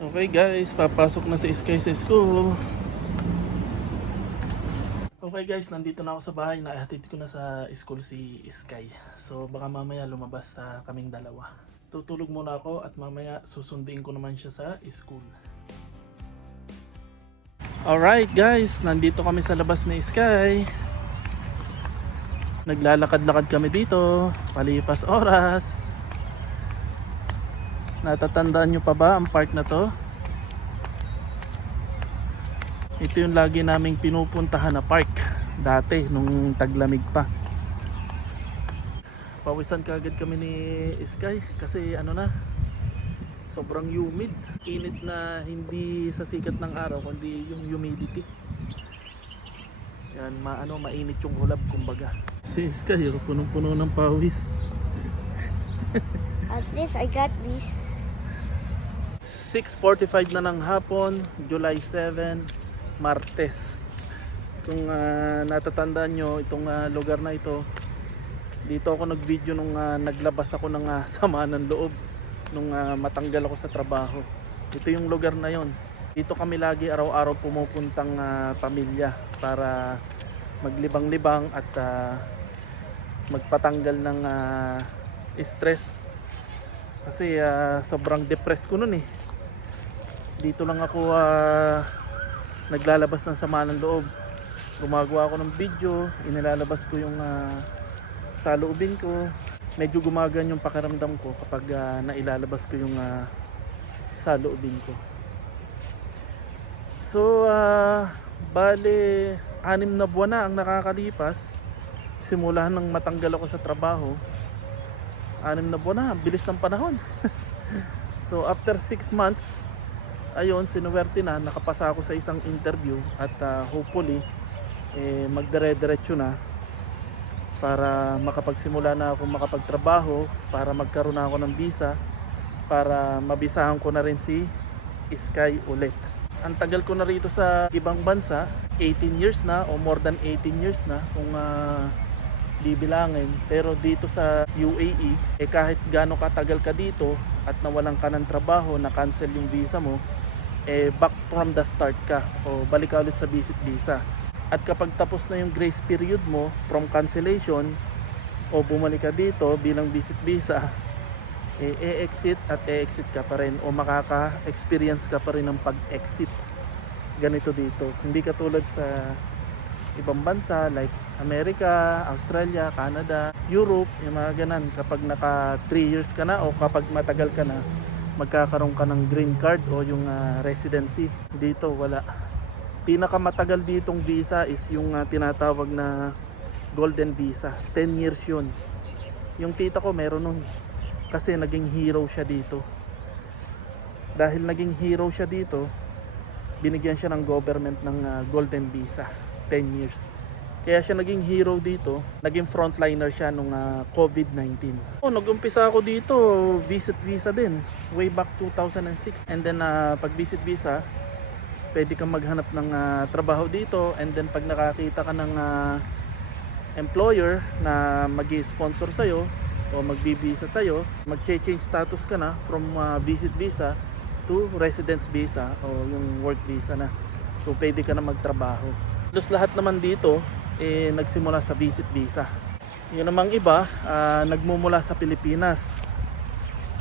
Okay guys, papasok na si Sky sa school. Okay guys, nandito na ako sa bahay. Naihatid ko na sa school si Sky. So baka mamaya lumabas sa kaming dalawa. Tutulog muna ako at mamaya susunduin ko naman siya sa school. Alright guys, nandito kami sa labas ni Sky. Naglalakad-lakad kami dito, palipas oras. Natatandaan nyo pa ba ang park na to? Ito yung lagi naming pinupuntahan na park dati nung taglamig pa. Pawisan kaagad kami ni Sky kasi sobrang humid. Init na hindi sa sikat ng araw kundi yung humidity. Yan, mainit yung ulap kumbaga. Si Sky, punong-puno ng pawis. At least I got this. 6:45 na ng hapon, July 7, Martes. Kung natatandaan nyo, itong lugar na ito, dito ako nag-video nung naglabas ako ng sama ng loob nung matanggal ako sa trabaho. Ito yung lugar na yon. Dito kami lagi araw-araw pumupuntang pamilya para maglibang-libang at magpatanggal ng stress. Kasi sobrang depressed ko nun eh. Dito lang ako naglalabas ng sama ng loob. Gumagawa ako ng video, inilalabas ko yung saloobin ko. Medyo gumagaan yung pakiramdam ko kapag nailalabas ko yung saloobin ko. So, bale 6 na buwan na ang nakakalipas simula nang matanggal ako sa trabaho. 6 na buwan na, bilis ng panahon. So after 6 months, ayun, sinuwerte na, nakapasa ako sa isang interview at hopefully magdire-diretso na para makapagsimula na ako makapagtrabaho, para magkaroon na ako ng visa, para mabisahan ko na rin si Sky ulit. Ang tagal ko na rito sa ibang bansa, 18 years na o more than 18 years na kung bibilangin. Pero dito sa UAE, kahit gaano katagal ka dito at nawalan ka ng trabaho, na cancel yung visa mo, back from the start ka o balik ka ulit sa visit visa. At kapag tapos na yung grace period mo from cancellation o bumalik ka dito bilang visit visa, e-exit at e-exit ka pa rin o makaka-experience ka pa rin ng pag-exit. Ganito dito. Hindi katulad sa ibang bansa like America, Australia, Canada, Europe, yung mga ganan. Kapag naka 3 years ka na o kapag matagal ka na, magkakaroon ka ng green card o yung residency. Dito wala. Pinakamatagal ditong visa is yung tinatawag na golden visa. 10 years yun. Yung tita ko meron nun kasi naging hero siya dito. Dahil naging hero siya dito, binigyan siya ng government ng golden visa. 10 years. Kaya siya naging hero dito, naging frontliner siya nung COVID-19. Nag-umpisa ako dito, visit visa din, way back 2006. And then pag visit visa, pwede kang maghanap ng trabaho dito. And then pag nakakita ka ng employer na mag-sponsor sa'yo o magbibisa sa'yo, mag-change status ka na from visit visa to residence visa o yung work visa na. So pwede ka na magtrabaho. Halos lahat naman dito nagsimula sa visit visa. Yun namang iba nagmumula sa Pilipinas.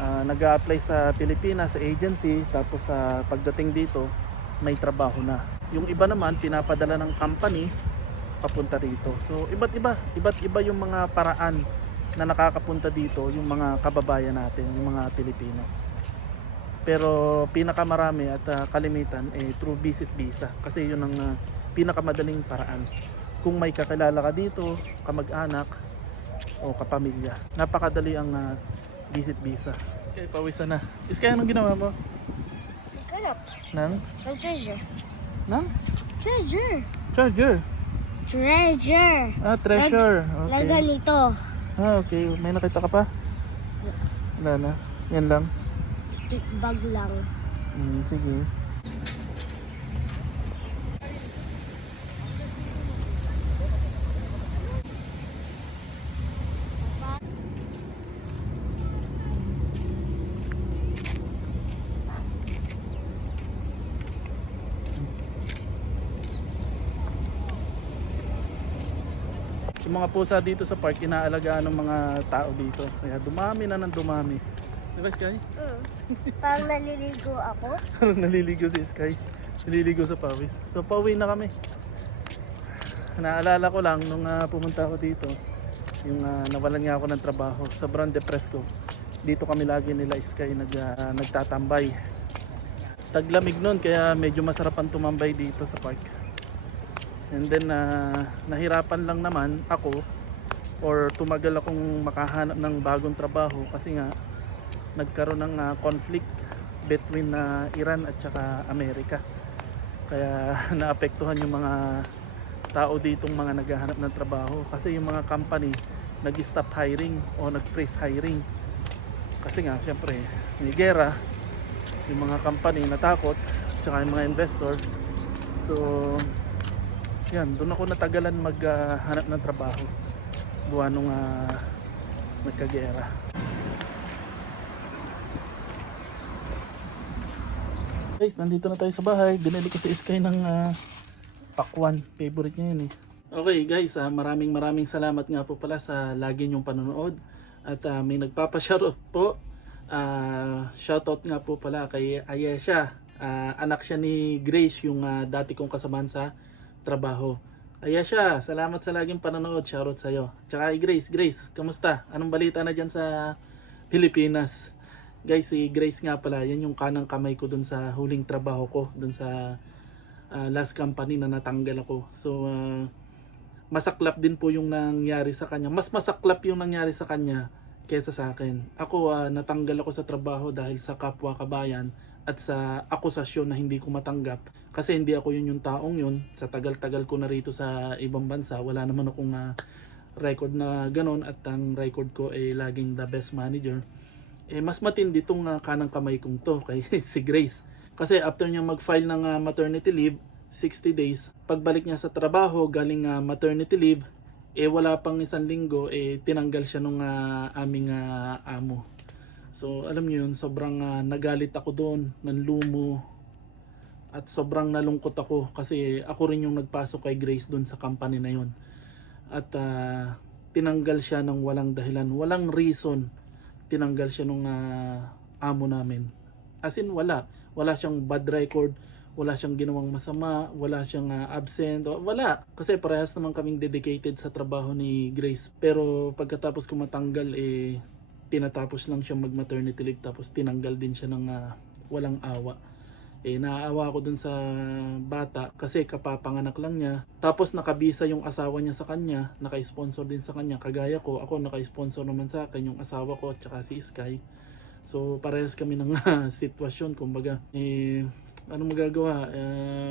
Nag-a-apply sa Pilipinas sa agency, tapos pagdating dito may trabaho na. Yung iba naman pinapadala ng company papunta dito. So iba't iba yung mga paraan na nakakapunta dito yung mga kababayan natin, yung mga Pilipino. Pero pinakamarami at kalimitan through visit visa kasi yun ang pinakamadaling paraan. Kung may kakilala ka dito, kamag-anak o kapamilya, napakadali ang visit visa. Okay, pawisan na. Iskay, anong ginawa mo? Naghanap Nang? ng treasure. Nang? Treasure. Charger. Treasure. Treasure. Like Okay. ganito. Okay. May nakita ka pa? Wala na. Yan lang. Stick bag lang. Sige. Yung mga pusa dito sa park, inaalagaan ng mga tao dito. Kaya dumami na ng dumami. Diba Sky? Parang naliligo ako. Parang naliligo si Sky. Naliligo sa pawis. So pauwi na kami. Naalala ko lang nung pumunta ako dito, yung nawalan nga ako ng trabaho, sobrang depressed ko. Dito kami lagi nila Sky nagtatambay. Taglamig nun kaya medyo masarap ang tumambay dito sa park. And then nahirapan lang naman ako or tumagal akong makahanap ng bagong trabaho kasi nga nagkaroon ng conflict between Iran at saka Amerika. Kaya naapektuhan yung mga tao ditong mga naghahanap ng trabaho kasi yung mga company nag-stop hiring o nag-freeze hiring kasi nga syempre may gera, yung mga company natakot tsaka yung mga investor. So yan, doon ako natagalan maghanap ng trabaho gawa nung nagkagera. Guys, nandito na tayo sa bahay. Binili ko si Sky ng pakwan, favorite niya yun eh. Okay guys, maraming salamat nga po pala sa lagi niyong panonood. At may nagpapa-shoutout po. Shoutout nga po pala kay Ayesha. Anak siya ni Grace, yung dati kong kasamahan sa trabaho. Ayesha, salamat sa laging panonood. Shoutout sa'yo. Tsaka Grace, kamusta? Anong balita na dyan sa Pilipinas? Guys, si Grace nga pala, yan yung kanang kamay ko dun sa huling trabaho ko. Dun sa last company na natanggal ako. So masaklap din po yung nangyari sa kanya. Mas masaklap yung nangyari sa kanya kaysa sa akin. Ako natanggal ako sa trabaho dahil sa kapwa kabayan at sa akusasyon na hindi ko matanggap. Kasi hindi ako yung taong yun. Sa tagal-tagal ko na rito sa ibang bansa, wala naman akong record na ganon at ang record ko ay laging the best manager. Mas matindi itong kanang kamay kong to kay si Grace. Kasi after niya mag-file ng maternity leave, 60 days, pagbalik niya sa trabaho galing maternity leave, wala pang isang linggo, tinanggal siya nung aming amo. So alam niyo yun, sobrang nagalit ako doon, nanlumo, at sobrang nalungkot ako kasi ako rin yung nagpasok kay Grace doon sa company na yun. At tinanggal siya ng walang dahilan, walang reason, tinanggal siya nung amo namin. As in wala siyang bad record, wala siyang ginawang masama, wala siyang absent, wala. Kasi parehas naman kaming dedicated sa trabaho ni Grace. Pero pagkatapos ko matanggal, tinatapos lang siya mag-maternity leave tapos tinanggal din siya ng walang awa. Naaawa ako dun sa bata kasi kapapanganak lang niya. Tapos nakabisa yung asawa niya sa kanya, naka-sponsor din sa kanya. Kagaya ko, ako naka-sponsor naman sa akin yung asawa ko at saka si Sky. So parehas kami ng sitwasyon, kumbaga ano magagawa,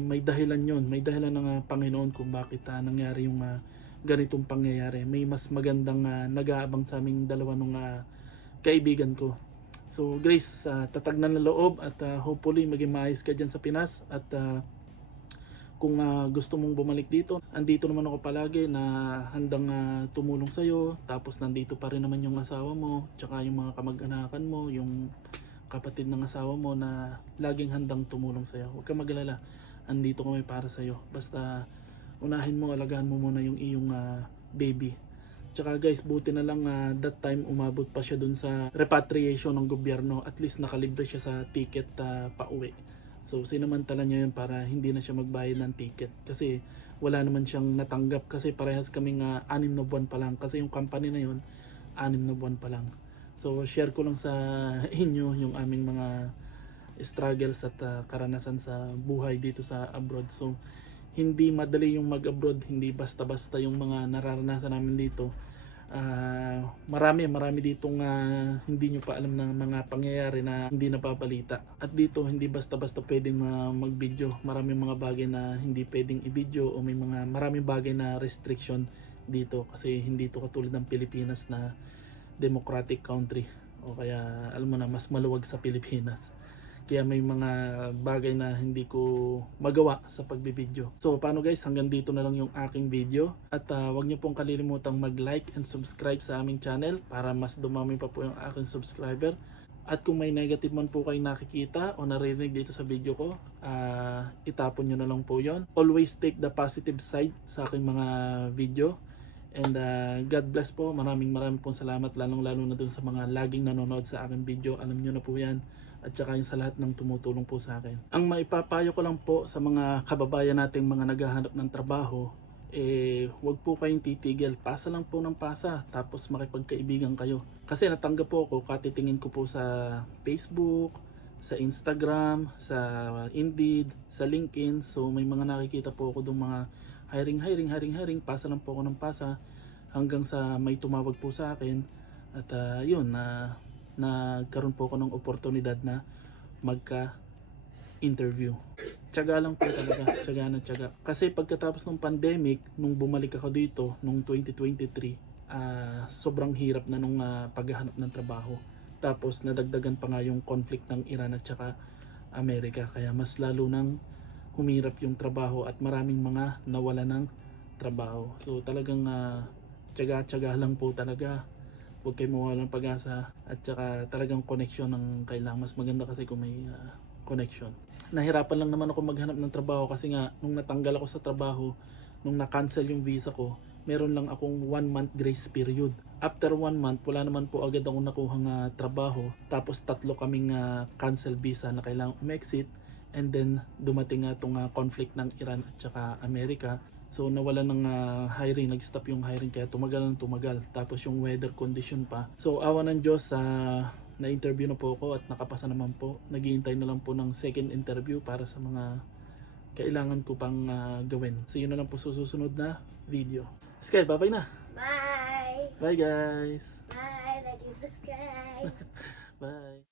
may dahilan yon, may dahilan ng Panginoon kung bakit nangyari yung ganitong pangyayari. May mas magandang nag-aabang sa aming dalawa nung kaibigan ko. So Grace, tatag na ng loob at hopefully maging maayos ka dyan sa Pinas. At kung gusto mong bumalik dito, andito naman ako palagi na handang tumulong sa'yo. Tapos nandito pa rin naman yung asawa mo, tsaka yung mga kamag-anakan mo, yung kapatid ng asawa mo na laging handang tumulong sa'yo. Huwag ka mag-alala, andito kami para sa'yo. Basta unahin mo, alagaan mo muna yung iyong baby. Tsaka guys, buti na lang that time umabot pa siya dun sa repatriation ng gobyerno. At least nakalibre siya sa ticket pa-uwi. So sinamantala niya yun para hindi na siya magbayad ng ticket. Kasi wala naman siyang natanggap kasi parehas kaming 6 na buwan pa lang. Kasi yung company na yun, 6 na buwan pa lang. So share ko lang sa inyo yung aming mga struggles at karanasan sa buhay dito sa abroad. So hindi madali yung mag-abroad, hindi basta-basta yung mga nararanasan namin dito. Marami ditong hindi nyo pa alam ng mga pangyayari na hindi napabalita. At dito hindi basta-basta pwedeng mag-video. Maraming mga bagay na hindi pwedeng i-video o may maraming bagay na restriction dito kasi hindi to katulad ng Pilipinas na democratic country, o kaya alam mo na mas maluwag sa Pilipinas. Kaya may mga bagay na hindi ko magawa sa pagbibideo. So paano guys, hanggang dito na lang yung aking video. At wag niyo pong kalilimutang mag-like and subscribe sa aming channel para mas dumami pa po yung aking subscriber. At kung may negative man po kayong nakikita o narinig dito sa video ko, itapon nyo na lang po yon. Always take the positive side sa aking mga video. And God bless po. Maraming pong salamat, lalong-lalo na dun sa mga laging nanonood sa aking video. Alam nyo na po yan. At saka yung sa lahat ng tumutulong po sa akin. Ang maipapayo ko lang po sa mga kababayan nating mga naghahanap ng trabaho, wag po kayong titigil. Pasa lang po ng pasa, tapos makipagkaibigan kayo. Kasi natanggap po ako, katitingin ko po sa Facebook, sa Instagram, sa Indeed, sa LinkedIn. So may mga nakikita po ako dong mga hiring. Pasa lang po ako ng pasa hanggang sa may tumawag po sa akin. At yun, nagkaroon po ako ng oportunidad na magka-interview. Tiyaga lang po talaga, tiyaga. Kasi pagkatapos ng pandemic, nung bumalik ako dito, nung 2023, sobrang hirap na nung paghahanap ng trabaho. Tapos nadagdagan pa nga yung conflict ng Iran at saka Amerika, kaya mas lalo nang humirap yung trabaho at maraming mga nawala ng trabaho. So talagang tiyaga lang po talaga. Huwag kayo mawala ng pag-asa at saka talagang connection ang kailangan. Mas maganda kasi kung may connection. Nahirapan lang naman ako maghanap ng trabaho kasi nga nung natanggal ako sa trabaho, nung na-cancel yung visa ko, meron lang akong 1 month grace period. After 1 month, wala naman po agad akong nakuhang trabaho. Tapos 3 kaming cancel visa na kailangang umexit. And then dumating nga itong conflict ng Iran at saka Amerika. So nawala ng hiring, nag-stop yung hiring kaya tumagal. Tapos yung weather condition pa. So awa ng Diyos, na-interview na po ako at nakapasa naman po. Naghihintay na lang po ng second interview para sa mga kailangan ko pang gawin. See you na lang po sa susunod na video. Sky, bye-bye na! Bye! Bye guys! Bye! Like and subscribe! Bye!